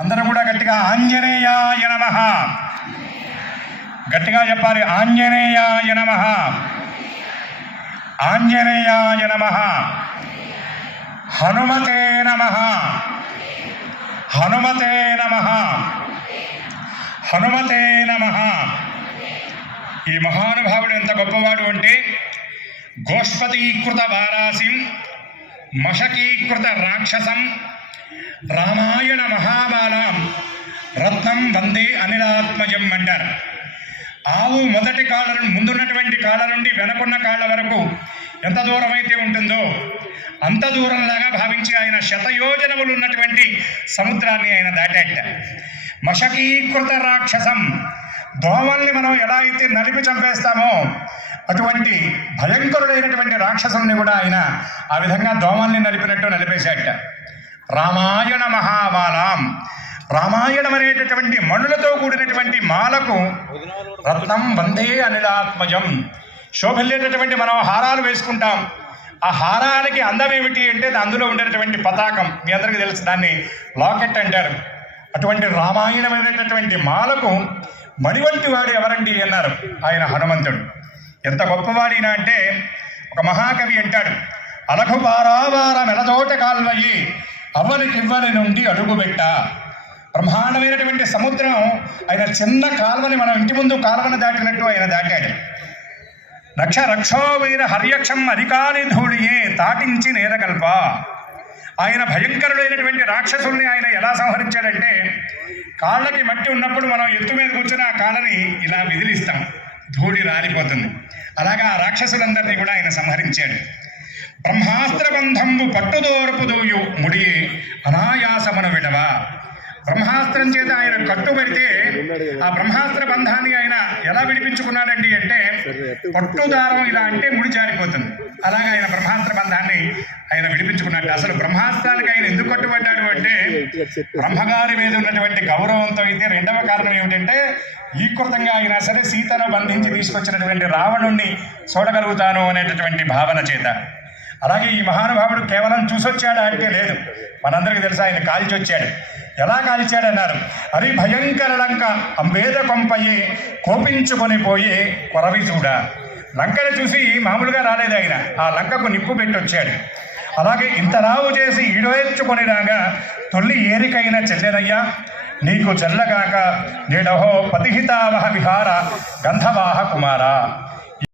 అందరూ కూడా గట్టిగా ఆంజనేయాయ నమః గట్టిగా చెప్పాలి. ఆంజనేయాయ నమః ఆంజనేయాయ నమః హనుమతే నమః హనుమతే నమః హనుమతే నమః. ఈ మహానుభావుడు ఎంత గొప్పవాడు అంటే గోష్పదీకృత వారాసిం మశకీకృత రాక్షసం రామాయణ మహాబాలాం రత్నం వందే అనిలాత్మజం అంటారు. ఆవు మొదటి కాళ్ళ ముందున్నటువంటి కాళ్ళ నుండి వెనకున్న కాళ్ళ వరకు ఎంత దూరం అయితే ఉంటుందో అంత దూరంలాగా భావించి ఆయన శతయోజనములు ఉన్నటువంటి సముద్రాన్ని ఆయన దాటాట. మశకీకృత రాక్షసం, దోమల్ని మనం ఎలా అయితే నలిపి చంపేస్తామో అటువంటి భయంకరుడైనటువంటి రాక్షసుల్ని కూడా ఆయన ఆ విధంగా దోమల్ని నలిపినట్టు నలిపేశాట. రామాయణ మహామాలాం, రామాయణం అనేటటువంటి మణులతో కూడినటువంటి మాలకు రత్నం వందే అనిలాత్మజం. శోభిల్లేటటువంటి మనం హారాలు వేసుకుంటాం. ఆ హారానికి అందం ఏమిటి అంటే అందులో ఉండేటటువంటి పతాకం, మీ అందరికీ తెలుసు, దాన్ని లాకెట్ అంటారు. అటువంటి రామాయణమైనటువంటి మాలకు మణివంటి వాడు ఎవరండి అన్నారు ఆయన హనుమంతుడు. ఎంత గొప్పవాడినా అంటే ఒక మహాకవి అంటాడు, అలఘు పారావార మెలతోట కాల్వయి అవ్వనికివ్వని నుండి అడుగుబెట్ట. బ్రహ్మాండమైనటువంటి సముద్రం ఆయన చిన్న కాల్వని మనం ఇంటి ముందు కాల్వను దాటినట్టు ఆయన దాటాడు. రక్ష రక్షో వీర హర్యక్షం అధికారి ధూళియే తాటించి నేరగల్ప. ఆయన భయంకరుడైనటువంటి రాక్షసుల్ని ఆయన ఎలా సంహరించాడంటే కాళ్ళకి మట్టి ఉన్నప్పుడు మనం ఎత్తు మీద కూర్చొని ఆ కాళ్ళని ఇలా విదిలిస్తాం, ధూళి రాలిపోతుంది. అలాగా ఆ రాక్షసులందరినీ కూడా ఆయన సంహరించాడు. బ్రహ్మాస్త్ర బంధంబు పట్టుదోర్పుదూయు ముడియే అనాయాసమును విడవ. బ్రహ్మాస్త్రం చేత ఆయన కట్టుబడితే ఆ బ్రహ్మాస్త్ర బంధాన్ని ఆయన ఎలా విడిపించుకున్నాడండి అంటే పట్టుదారం ఇలా అంటే ముడి జారిపోతుంది. అలాగా ఆయన బ్రహ్మాస్త్ర బంధాన్ని ఆయన విడిపించుకున్నాడు. అసలు బ్రహ్మాస్త్రానికి ఆయన ఎందుకు కట్టుబడ్డాడు అంటే బ్రహ్మగారి మీద ఉన్నటువంటి గౌరవంతో. అయితే రెండవ కారణం ఏమిటంటే ఈకృతంగా అయినా సరే సీతను బంధించి తీసుకొచ్చినటువంటి రావణుణ్ణి చూడగలుగుతాను అనేటటువంటి భావన చేత. అలాగే ఈ మహానుభావుడు కేవలం చూసొచ్చాడా అంటే లేదు, మనందరికీ తెలుసు ఆయన కాల్చి వచ్చాడు. ఎలా కాల్చాడన్నారు, అది భయంకర లంక అంబేద కొంపయ్యే కోపించుకొని పోయే కొరవి చూడ. లంకను చూసి మామూలుగా రాలేదు ఆయన, ఆ లంకకు నిప్పు పెట్టొచ్చాడు. అలాగే ఇంతలావు చేసి ఈడోయెచ్చుకొని రాగా తొల్లి ఏరికైన చెల్లెనయ్యా నీకు చెల్లగాక నేడహో పతిహితావహ విహార గంధవాహ కుమార.